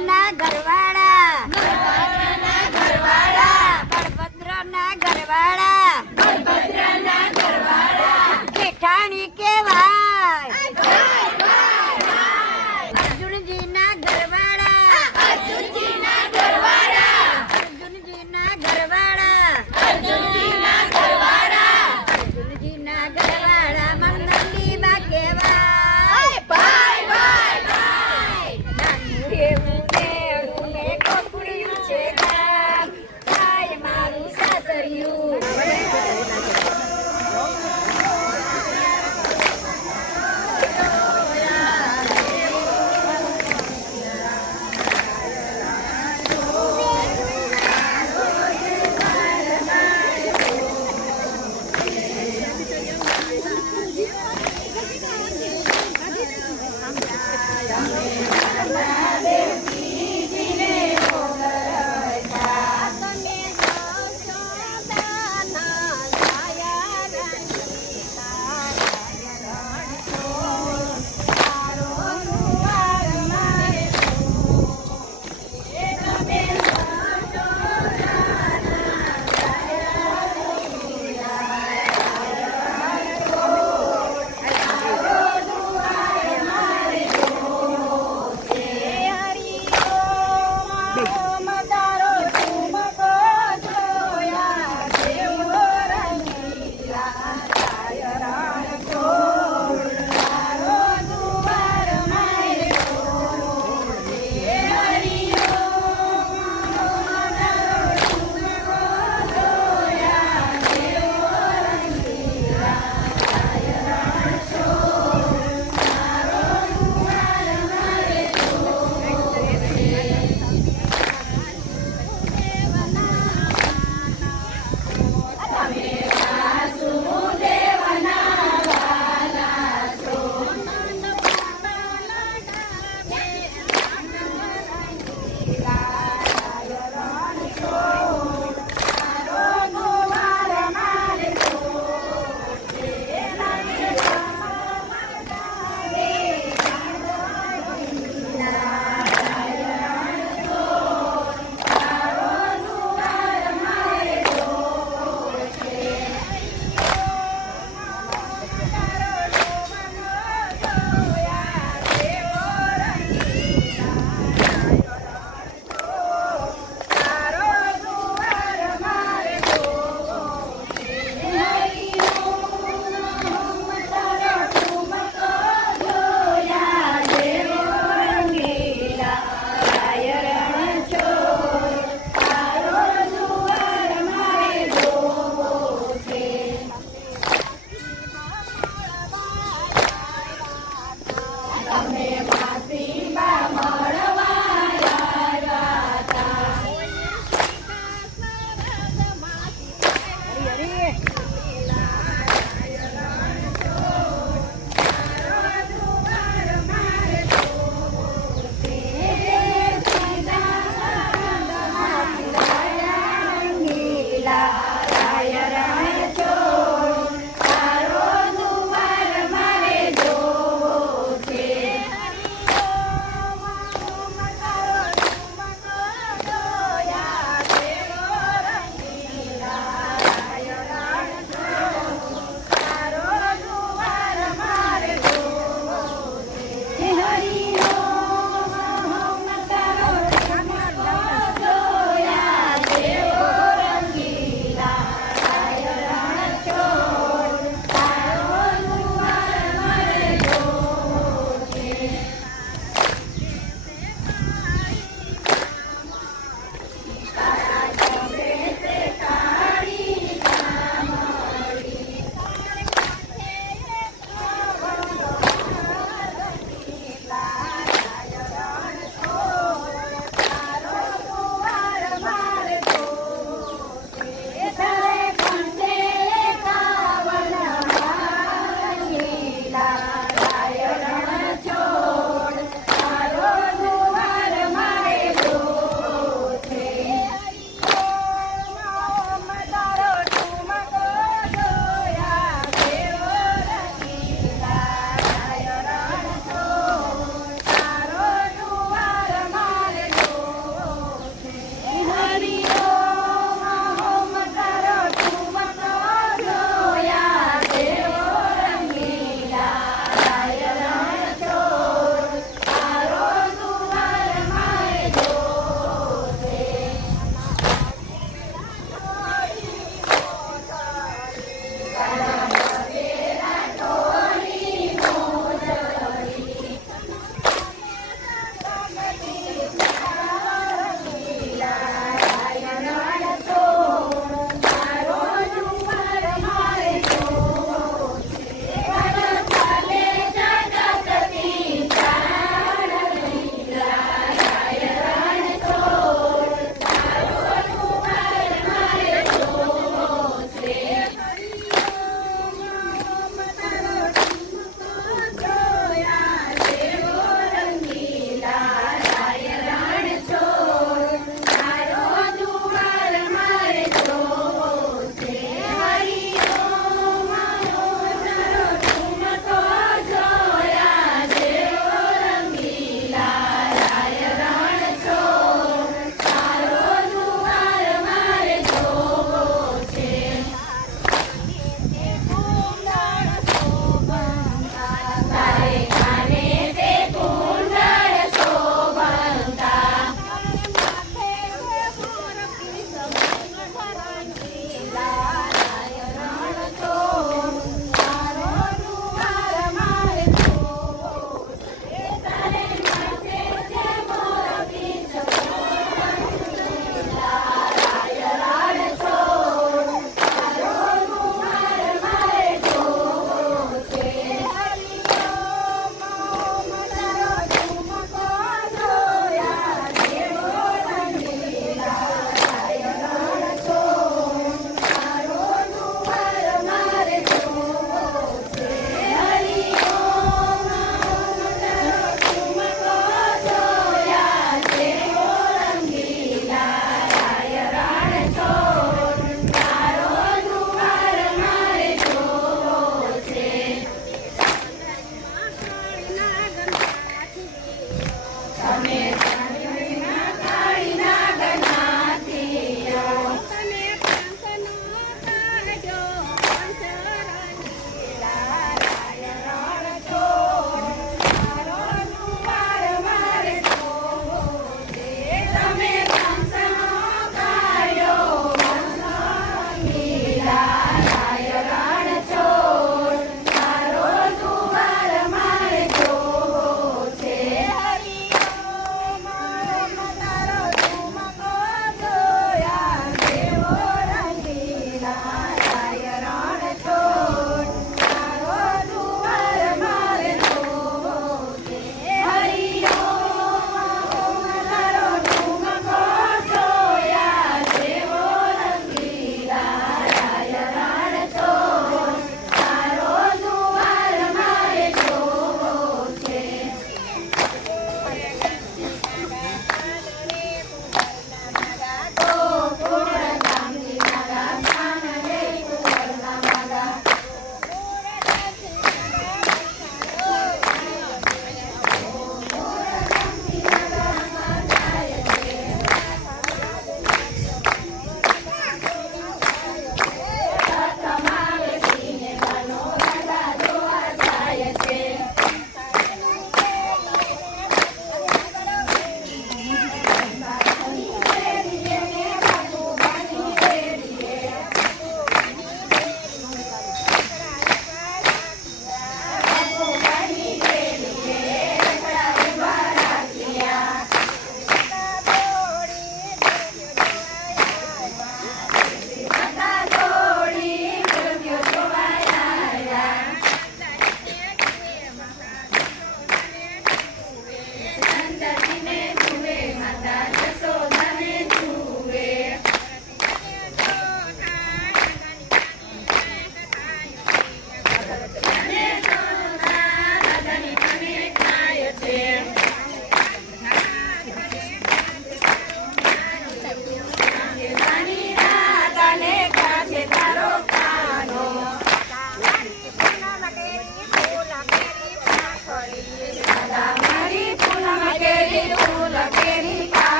બળભદ્રના ઘરવાળા બળભદ્રના ઘરવાળા જેઠાણી કેવાય અર્જુનજીના ઘરવાળા અર્જુનજીના ઘરવાળા મંગલી બા કેવાય ભાઈ ભાઈ ભાઈ નાનું એવું નેડું ને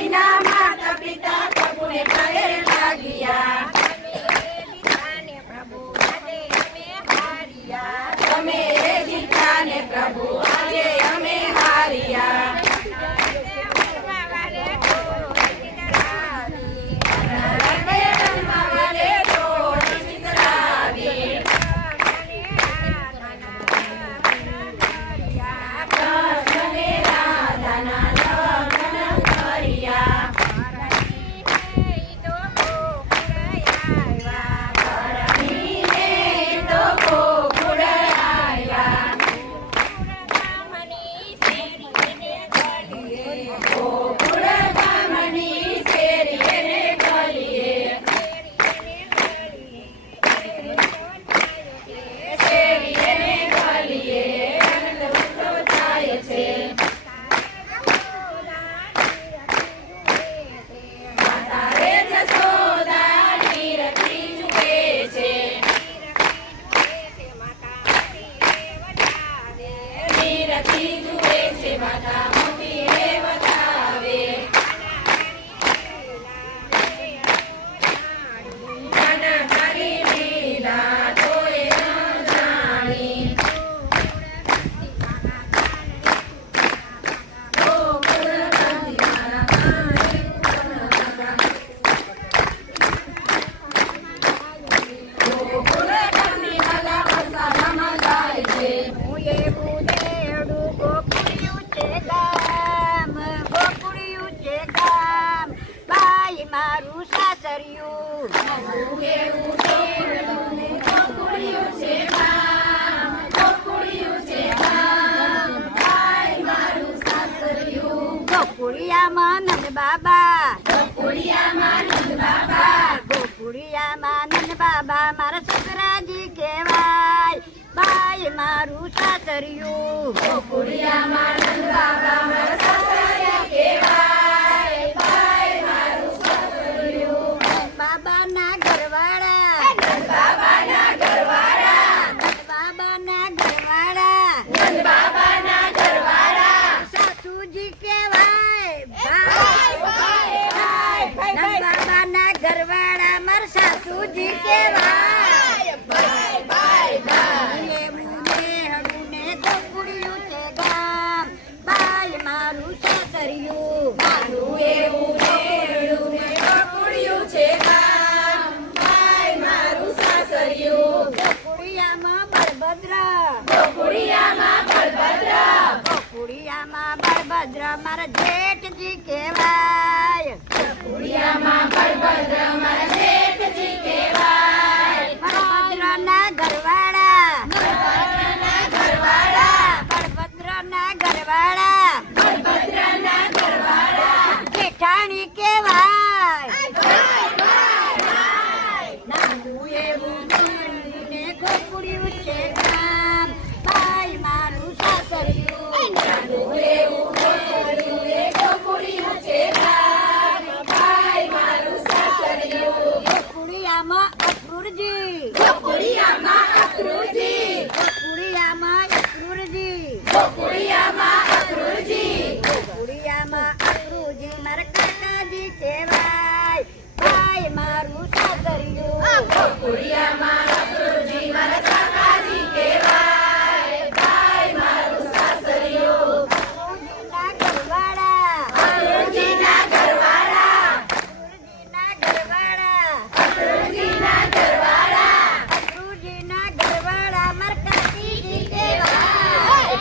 વિના માતા પિતા પ્રભુને પગે લાગ્યા. તમે એ જીતા ને પ્રભુ આજે અમે હાર્યા. મારું સાસરિયું ગોકુળિયામાં નંદ બાબા ગોકુળિયામાં નંદ બાબા મારા સસરાજી કહેવાય ભાઈ મારું સાસરિયું ગોકુળિયામાં નંદ બાબા મારા સસરા કહેવાય ભાઈ મારું સાસરિયું. બાબાના ઘરવાળા નંદ બાબાના ઘરવાળા નંદ બાબાના ઘરવાળા નંદ બાબાના ઘરવાળા સાસુજી કહેવાય ભાઈ નંદ બાબાના ઘરવાળા મારા સાસુજી કહેવાય ગોકુળિયું છે ગામ ભાઈ મારું સાસરિયું મારું એવું નેડું ને ગોકુળિયું છે ગામ ભાઈ મારું સાસરિયું. ગોકુળિયામાં બળભદ્ર ગોકુળિયામાં બળભદ્ર મારા જેઠજી કહેવાય ગોકુળિયામાં બળભદ્ર મારા જેઠજી કહેવાય. બળભદ્રના ઘરવાળા બળભદ્રના ઘરવાળા બળભદ્રના ઘરવાળા બળભદ્રના ઘરવાળા જેઠાણી કહેવાય નાનું એવું ને ગોકુળિયું છે ગામ ભાઈ મારું સાસરિયું નાનું એવું ગોકુળિયું ને ગોકુળિયું છે ગામ ભાઈ મારું સાસરિયું. ગોકુળિયામાં અક્રૂરજી ગોકુળિયામાં અક્રૂરજી ગોકુળિયામાં અક્રૂરજી ગોકુળિયામાં અક્રૂરજી ગોકુળિયામાં અક્રૂરજી મારા કાકાજી કહેવાય ભાઈ મારું સાસરિયું ગોકુળિયામાં અક્રૂરજી મારા કાકાજી કહેવાય ભાઈ મારું સાસરિયું. અક્રૂરજીના ઘરવાળા અક્રૂરજીના ઘરવાળા અક્રૂરજીના ઘરવાળા અક્રૂરજીના ઘરવાળા અક્રૂરજીના ઘરવાળા મારા કાકીજી કહેવાય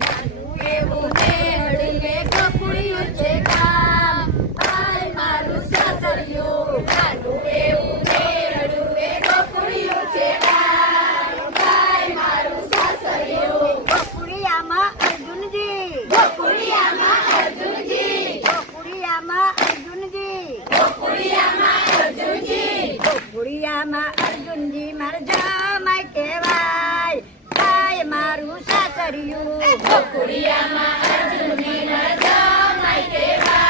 નાનું એવું નેહડું ને ગોકુળિયું છે ગામ ભાઈ મારું સાસરિયું. નાનું એવું નેહડું ને ગોકુળિયું છે ગામ ભાઈ મારું સાસરિયું. ગોકુળિયામાં અર્જુનજી ગોકુળિયામાં અર્જુનજી ગોકુળિયામાં અર્જુનજી ગોકુળિયામાં અર્જુનજી ગોકુળિયામાં અર્જુનજી મારા જમાઈ કહેવાય ભાઈ મારું સાસરિયું ગોકુળિયામાં અર્જુનજી મારા જમાઈ કહેવાય